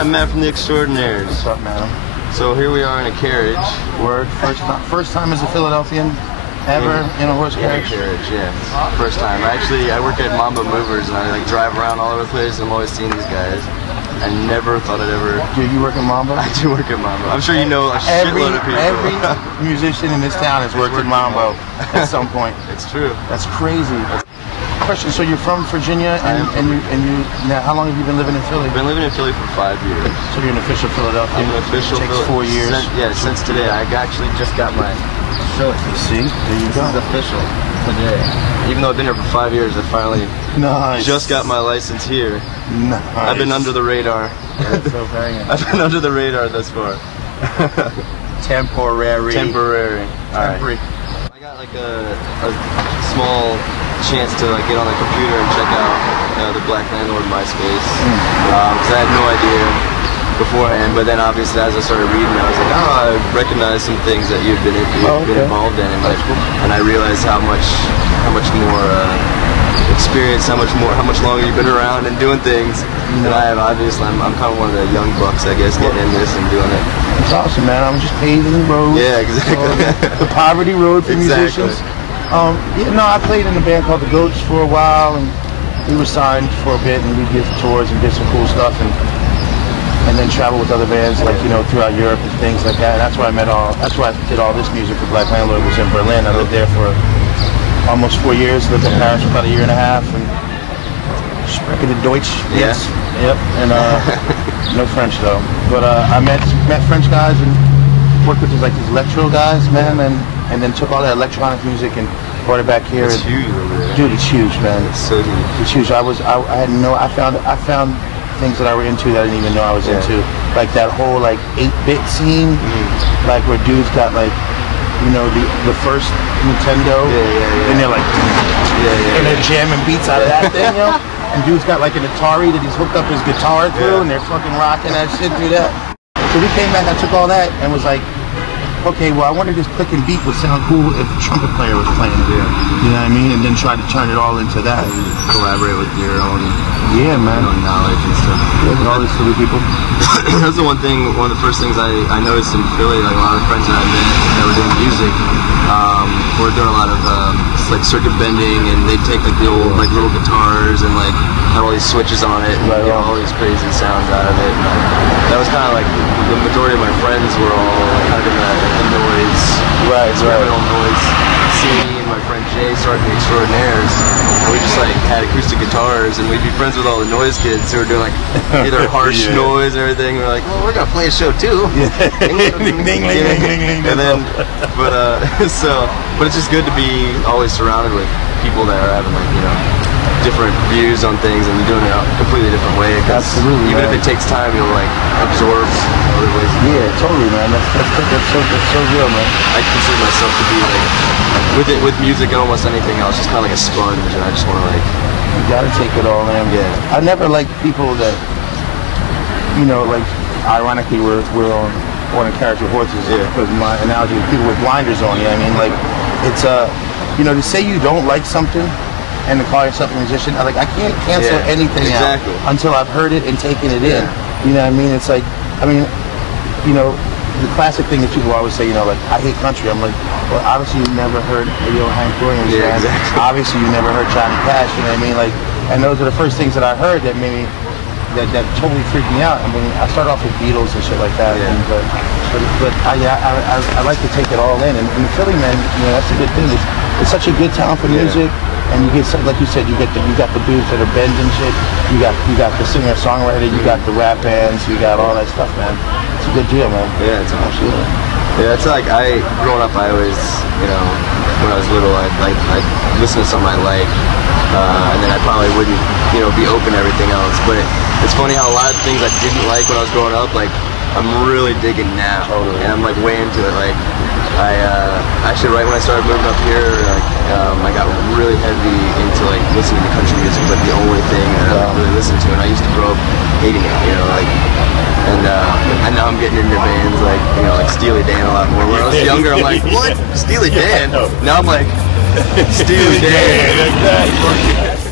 I'm Matt from the Extraordinaires. What's up, man? So here we are in a carriage. Word. First time as a Philadelphian ever in a horse carriage? Yeah. First time. Actually, I work at Mamba Movers and I like drive around all over the place and I'm always seeing these guys. I never thought I'd ever... Do you work at Mamba? I do work at Mamba. I'm sure you know a shitload of people. Every musician in this town has worked at Mamba at some point. It's true. That's crazy. Question, so you're from Virginia and you now how long have you been living in Philly? I've been living in Philly for 5 years. So you're an official Philadelphian? I'm an official Philly. It takes 4 years. Since today. I actually just got my... You see? There you go. This is official today. Even though I've been here for 5 years, I finally just got my license here. Nice. I've been under the radar. That's so banging. I've been under the radar thus far. Temporary. Alright. I got like a small chance to like get on the computer and check out the Black Landlord MySpace. Because I had no idea beforehand, but then obviously as I started reading, I was like, oh, I recognize some things that you've been involved in, and I realized how much more experience, how much longer you've been around and doing things than I have. Obviously, I'm kind of one of the young bucks, I guess, getting in this and doing it. It's awesome, man. I'm just paving the road. Yeah, exactly. The poverty road for musicians. I played in a band called the Goats for a while, and we were signed for a bit, and we did tours and did some cool stuff, and then travel with other bands like throughout Europe and things like that. And that's where I did all this music for Black Landlord. Was in Berlin. I lived there for almost 4 years. Lived in Paris for about 1.5 years, and spreche the Deutsch. Yes. Yep. And no French though. But I met French guys and worked with like these electro guys, man, and then took all that electronic music and brought it back here. It's huge over there. Dude, it's huge, man. It's so huge. It's huge. I found things that I were into that I didn't even know I was into. Like that whole like 8-bit scene, like where dudes got like, the first Nintendo, and they're like, and they're jamming beats out of that thing, And dudes got like an Atari that he's hooked up his guitar through, and they're fucking rocking that shit through that. So we came back, I took all that, and was like, okay, well, I wonder if this click and beat would sound cool if the trumpet player was playing it. You know what I mean? And then try to turn it all into that. Collaborate with your own, knowledge and stuff. With all these Philly people. That's the one of the first things I noticed in Philly. Like a lot of friends that I met that were doing music, were doing a lot of like circuit bending, and they'd take like the old like little guitars and like have all these switches on it, and get all these crazy sounds out of it. And that was kind of like the majority of my friends were all kind of in the noise, experimental noise scene. And my friend Jay started the Extraordinaires. We just like had acoustic guitars, and we'd be friends with all the noise kids who were doing like either harsh noise or everything. We're like, well, we're gonna play a show too. Ding, ding, ding. And then, but it's just good to be always surrounded with people that are having like different views on things and doing it a completely different way. Absolutely. Even if it takes time, you'll like absorb other ways. Yeah, totally, man. That's so real, man. I consider myself to be like with music and almost anything else, just kind of like a sponge, and I just want to like. You gotta take it all in. Yeah. I never liked people that, like, ironically, we're on a carriage with horses. Because my analogy is people with blinders on. You know what I mean? Like, it's to say you don't like something and to call yourself a musician, I can't cancel anything out until I've heard it and taken it in. You know what I mean? It's like, the classic thing is people always say, like, I hate country. I'm like, well, obviously you never heard Hank Williams. Obviously you never heard Johnny Cash. You know what I mean? Like, and those are the first things that I heard that made me, that totally freaked me out. I mean, I started off with Beatles and shit like that. But I like to take it all in. And Philly, man, that's a good thing. It's such a good town for music. And you get, like you said, you got the dudes that are bending shit. You got the singer-songwriter. You got the rap bands. You got all that stuff, man. It's a good deal, man. Yeah, it's absolutely. Yeah, it's like growing up, I always, when I was little, I'd listen to something I like, and then I probably wouldn't, be open to everything else. But it's funny how a lot of things I didn't like when I was growing up, like I'm really digging now, and I'm like way into it. Like I actually right when I started moving up here, I got really heavy into like listening to country music, like the only thing that I really listened to, and I used to grow up hating it, and now I'm getting into bands like like Steely Dan a lot more. When I was younger, I'm like, what? Steely Dan? Now I'm like, Steely Dan.